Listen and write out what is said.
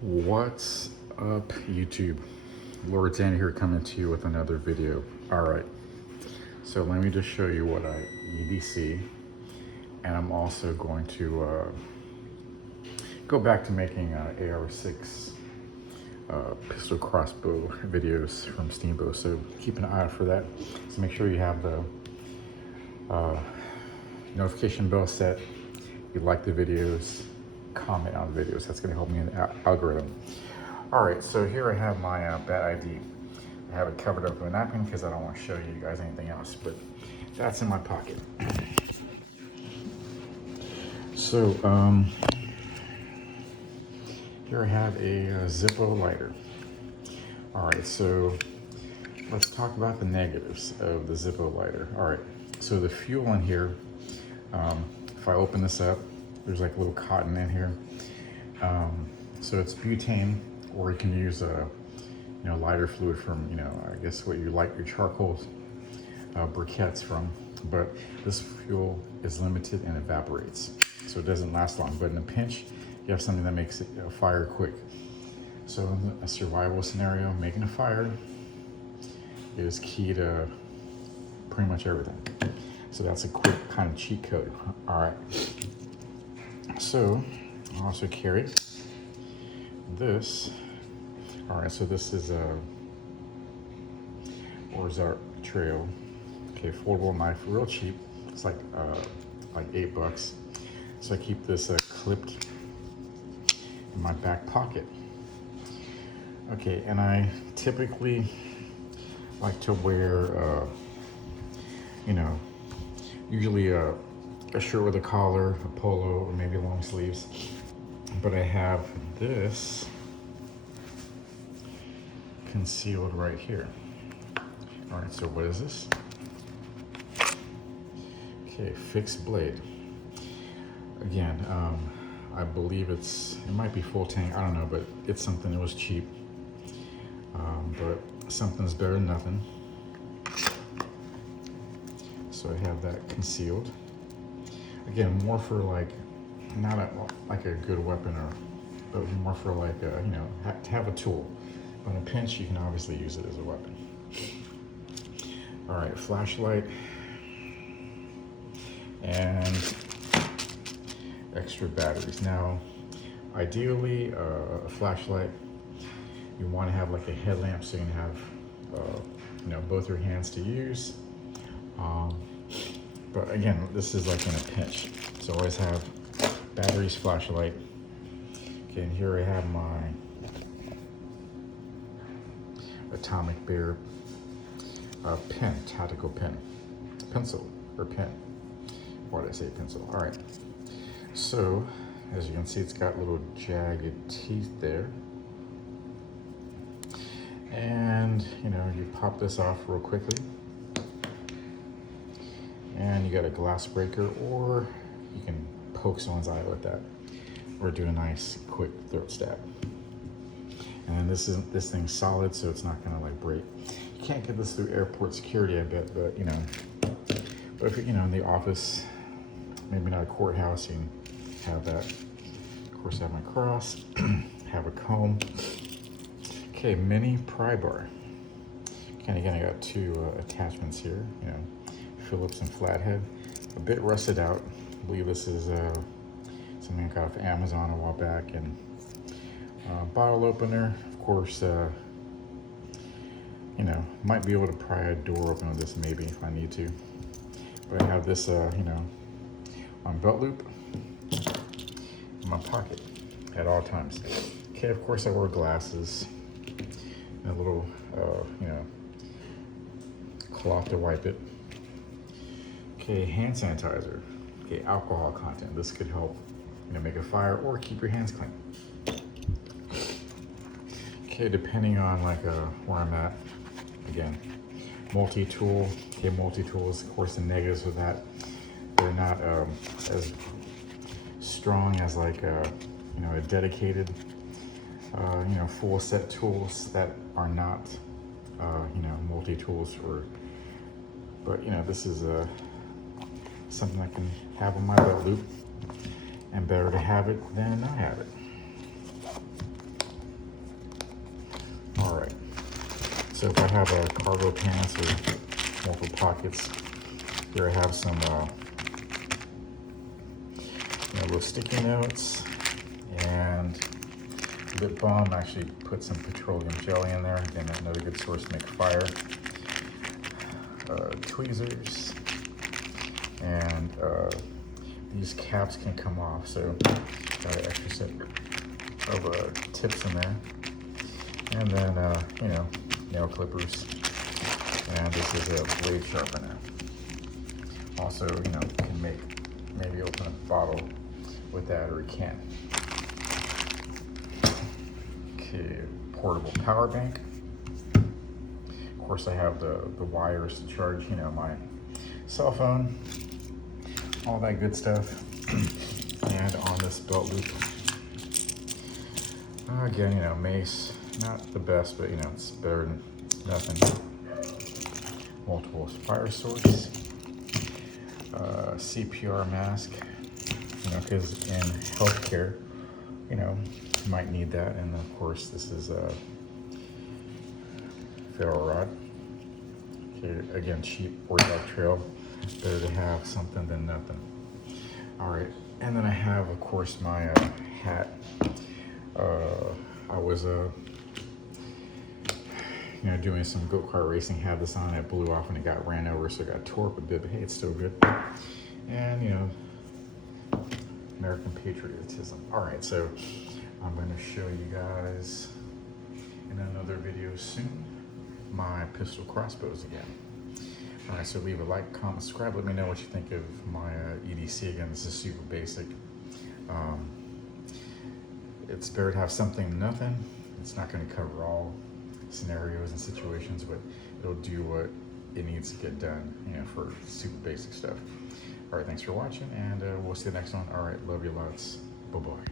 What's up, YouTube? Lord Dan here, coming to you with another video. All right, so let me just show you what I EDC, and I'm also going to go back to making AR6 pistol crossbow videos from Steamboat, so keep an eye out for that. So make sure you have the notification bell set, you like the videos, comment on the videos. That's going to help me in the algorithm. All right, so here I have my bat ID. I have it covered up with a napkin because I don't want to show you guys anything else, but that's in my pocket. So here I have a Zippo lighter. All right, so let's talk about the negatives of the Zippo lighter. All right, so the fuel in here, if I open this up, there's like a little cotton in here. So it's butane, or you can use lighter fluid from, I guess what you light your charcoal briquettes from. But this fuel is limited and evaporates, so it doesn't last long. But in a pinch, you have something that makes it fire quick. So in a survival scenario, making a fire is key to pretty much everything. So that's a quick kind of cheat code. All right. So I also carry this. All right, so this is a Ozark Trail. Okay, foldable knife, real cheap. It's like $8. So I keep this clipped in my back pocket. Okay, and I typically like to wear, usually a shirt with a collar, a polo, or maybe long sleeves. But I have this concealed right here. All right, so what is this? Okay, fixed blade. Again, I believe it might be full tank, I don't know, but it's something that was cheap. But something's better than nothing. So I have that concealed. Again, more for like, not like a good weapon, but more for like, to have a tool. On a pinch, you can obviously use it as a weapon. All right, flashlight and extra batteries. Now, ideally, a flashlight, you want to have like a headlamp so you can have, both your hands to use. But again, this is like in a pinch. So always have batteries, flashlight. Okay, and here I have my Atomic Bear pen, tactical pen, pencil, or pen. Why did I say pencil? All right. So, as you can see, it's got little jagged teeth there. And, you pop this off real quickly. And you got a glass breaker, or you can poke someone's eye with that, or do a nice quick throat stab. And this thing's solid, so it's not gonna like break. You can't get this through airport security, I bet, but but if you're in the office, maybe not a courthouse, you can have that. Of course, I have my cross, have a comb. Okay, mini pry bar. And again, I got two attachments here, Phillips and flathead. A bit rusted out. I believe this is something I got off Amazon a while back. And bottle opener, of course, might be able to pry a door open with this maybe if I need to. But I have this, on belt loop in my pocket at all times. Okay, of course I wear glasses and a little, cloth to wipe it. Okay, hand sanitizer. Okay, alcohol content. This could help, make a fire or keep your hands clean. Okay, depending on like where I'm at. Again, multi-tool. Okay, multi-tools. Of course, the negatives with that, they're not as strong as like a dedicated, full set tools that are not, multi-tools for. But this is something I can have on my belt loop, and better to have it than not have it. So if I have a cargo pants or multiple pockets, here I have some little sticky notes and lip balm. Actually put some petroleum jelly in there. Again, another good source to make fire. Tweezers, and these caps can come off, so got an extra set of tips in there. And then nail clippers, and this is a blade sharpener. Also, you can maybe open a bottle with that, or you can. Okay, portable power bank. Of course, I have the wires to charge, my cell phone, all that good stuff. And on this belt loop, again, mace, not the best, but it's better than nothing. Multiple fire sorts, CPR mask, because in healthcare, you might need that. And of course, this is a ferro rod. Okay, again, cheap workout trail. Better to have something than nothing. All right, and then I have, of course, my hat. I was doing some go-kart racing, had this on, it blew off and it got ran over, so it got tore up a bit, but hey, it's still good. And American patriotism. All right, so I'm going to show you guys in another video soon my pistol crossbows again. All right, so leave a like, comment, subscribe. Let me know what you think of my EDC. Again, this is super basic. It's better to have something than nothing. It's not going to cover all scenarios and situations, but it'll do what it needs to get done, for super basic stuff. All right, thanks for watching, and we'll see you next one. All right, love you lots. Bye-bye.